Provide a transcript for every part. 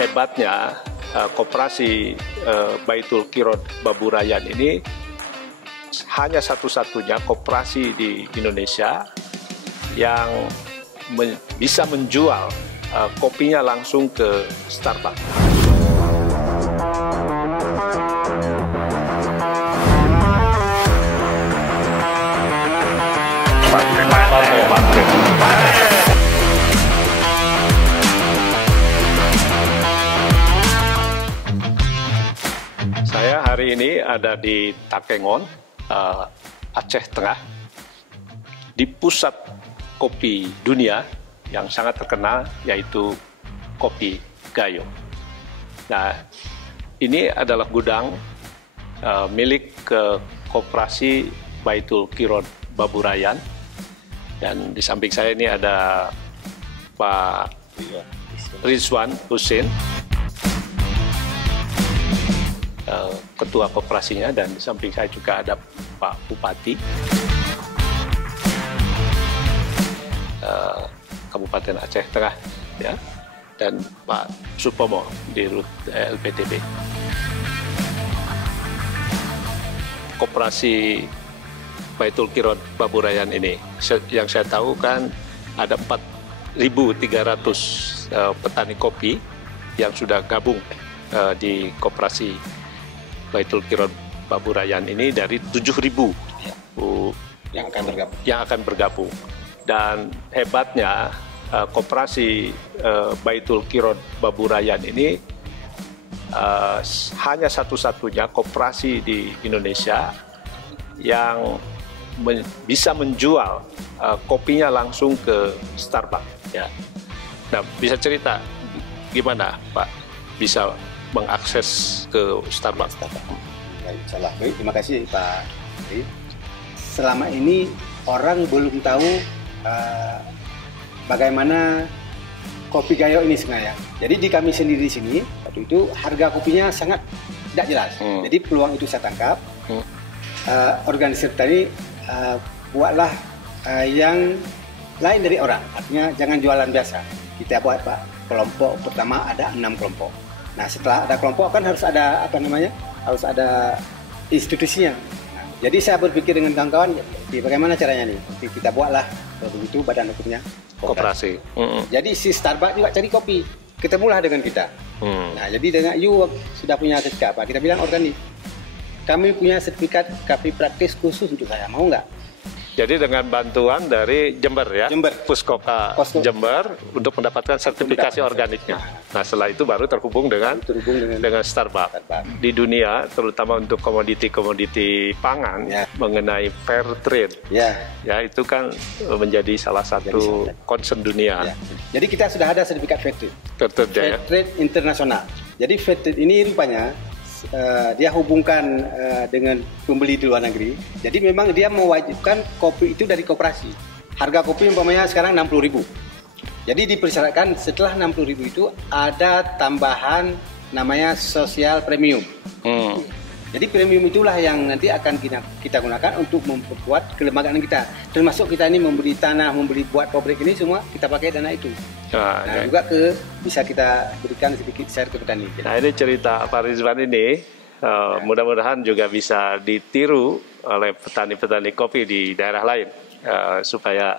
hebatnya koperasi Baitul Qirot Baburayan ini hanya satu-satunya koperasi di Indonesia yang bisa menjual kopinya langsung ke Starbucks. Saya hari ini ada di Takengon, Aceh Tengah, di pusat kopi dunia yang sangat terkenal, yaitu Kopi Gayo. Nah, ini adalah gudang milik koperasi Baitul Qirot Baburayan, dan di samping saya ini ada Pak Rizwan Husin, ketua koperasinya, dan di samping saya juga ada Pak Bupati Kabupaten Aceh Tengah, ya, dan Pak Supomo di LPDB. Koperasi Baitul Qirot Baburayan ini, yang saya tahu kan ada 4.300 petani kopi yang sudah gabung di koperasi Baitul Qirot Baburayan ini dari 7.000 yang akan bergabung. Dan hebatnya koperasi Baitul Qirot Baburayan ini hanya satu-satunya koperasi di Indonesia yang bisa menjual kopinya langsung ke Starbucks. Ya. Nah, bisa cerita gimana Pak bisa mengakses ke Starbucks? Baik, terima kasih Pak. Selama ini orang belum tahu bagaimana Kopi Gayo ini sebenarnya. Jadi di kami sendiri di sini, waktu itu harga kopinya sangat tidak jelas. Jadi peluang itu saya tangkap. Organisasi tadi buatlah yang lain dari orang. Artinya jangan jualan biasa. Kita buat Pak, kelompok pertama ada 6 kelompok. Nah, setelah ada kelompok kan harus ada harus ada institusinya. Nah, jadi saya berpikir dengan kawan-kawan, bagaimana caranya nih? Kita buatlah begitu badan hukumnya koperasi. Jadi si Starbucks juga cari kopi, ketemulah dengan kita. Nah, jadi dengan sudah punya sertifikat apa? Kita bilang organik. Kami punya sertifikat kopi praktis khusus untuk saya, mau nggak? Jadi dengan bantuan dari Jember, ya, Jember. Puskoka Jember untuk mendapatkan sertifikasi organiknya. Nah, setelah itu baru terhubung dengan Starbucks. Di dunia, terutama untuk komoditi pangan, mengenai fair trade, ya itu kan menjadi salah satu concern dunia. Jadi kita sudah ada sertifikat fair trade internasional. Jadi fair trade ini rupanya dia hubungkan dengan pembeli di luar negeri. Jadi memang dia mewajibkan kopi itu dari koperasi. Harga kopi umpamanya sekarang 60.000. Jadi dipersyaratkan setelah 60.000 itu ada tambahan namanya sosial premium. Jadi premium itulah yang nanti akan kita gunakan untuk memperkuat kelembagaan kita. Termasuk kita ini membeli tanah, membeli buat pabrik ini semua kita pakai dana itu. Juga bisa kita berikan sedikit share ke petani. Nah, ini cerita Pak Rizwan ini mudah-mudahan juga bisa ditiru oleh petani-petani kopi di daerah lain supaya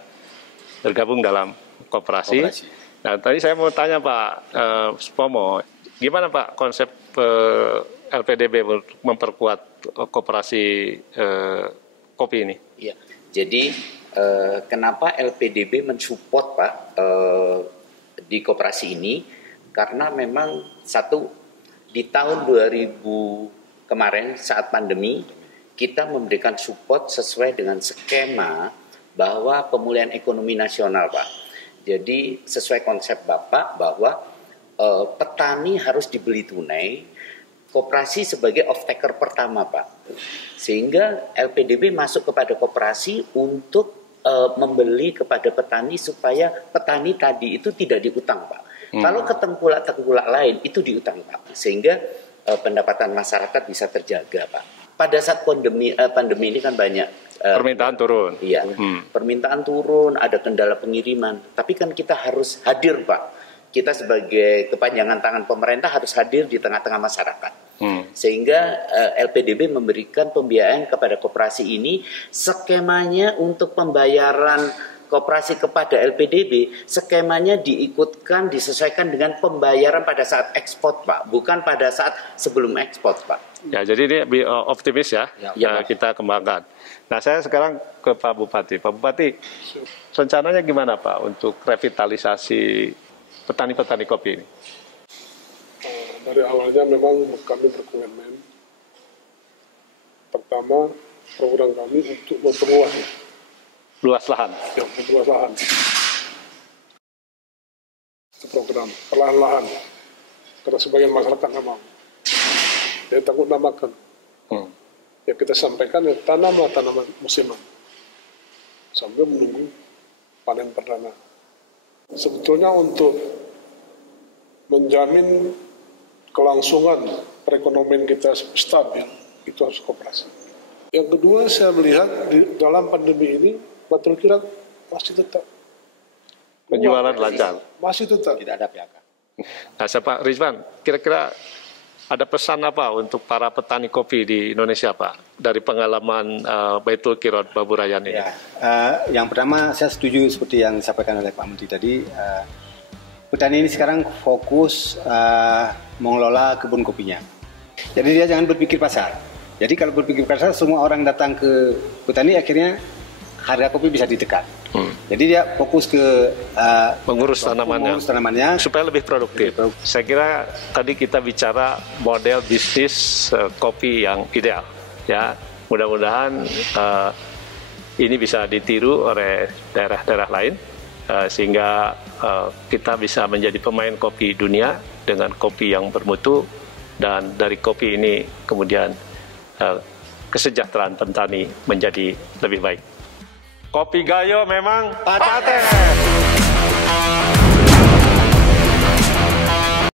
bergabung dalam koperasi. Nah, tadi saya mau tanya Pak Supomo, gimana Pak konsep LPDB memperkuat koperasi kopi ini? Iya, jadi kenapa LPDB mensupport Pak di koperasi ini? Karena memang di tahun 2000 kemarin saat pandemi kita memberikan support sesuai dengan skema bahwa pemulihan ekonomi nasional Pak. Jadi sesuai konsep Bapak bahwa petani harus dibeli tunai, koperasi sebagai off-taker pertama Pak, sehingga LPDB masuk kepada koperasi untuk membeli kepada petani supaya petani tadi itu tidak diutang Pak. Kalau ke tengkulak lain itu diutang Pak, sehingga pendapatan masyarakat bisa terjaga Pak. Pada saat pandemi ini kan banyak permintaan turun. Iya, permintaan turun, ada kendala pengiriman, tapi kan kita harus hadir Pak kita sebagai kepanjangan tangan pemerintah harus hadir di tengah-tengah masyarakat. Sehingga LPDB memberikan pembiayaan kepada koperasi ini, skemanya untuk pembayaran koperasi kepada LPDB, skemanya diikutkan, disesuaikan dengan pembayaran pada saat ekspor, Pak, bukan pada saat sebelum ekspor, Pak. Ya, jadi ini optimis ya, kita kembangkan. Nah, saya sekarang ke Pak Bupati. Pak Bupati, rencananya gimana Pak untuk revitalisasi petani-petani kopi ini? Dari awalnya memang kami berkomitmen, pertama program kami untuk memperluas luas lahan. Ya, memperluas lahan. Itu program perlahan-lahan, karena sebagian masyarakat nggak mau. Dia takut namakan. Ya kita sampaikan ya tanaman musiman sambil menunggu panen perdana. Sebetulnya untuk menjamin kelangsungan perekonomian kita stabil, itu harus koperasi. Yang kedua, saya melihat di dalam pandemi ini Batul Kirang masih tetap penjualan lancar, masih tetap Tidak ada PHK. Nah, Pak Rizwan, kira-kira ada pesan apa untuk para petani kopi di Indonesia, Pak, dari pengalaman Baitul Qirot Baburayan ini? Ya, yang pertama saya setuju seperti yang disampaikan oleh Pak Menteri tadi. Petani ini sekarang fokus mengelola kebun kopinya. Jadi dia jangan berpikir pasar. Jadi kalau berpikir pasar, semua orang datang ke petani, akhirnya harga kopi bisa ditekan. Jadi dia fokus ke mengurus tanamannya supaya lebih produktif. Saya kira tadi kita bicara model bisnis kopi yang ideal. Ya, mudah-mudahan ini bisa ditiru oleh daerah-daerah lain sehingga kita bisa menjadi pemain kopi dunia dengan kopi yang bermutu, dan dari kopi ini kemudian kesejahteraan petani menjadi lebih baik. Kopi Gayo memang paten.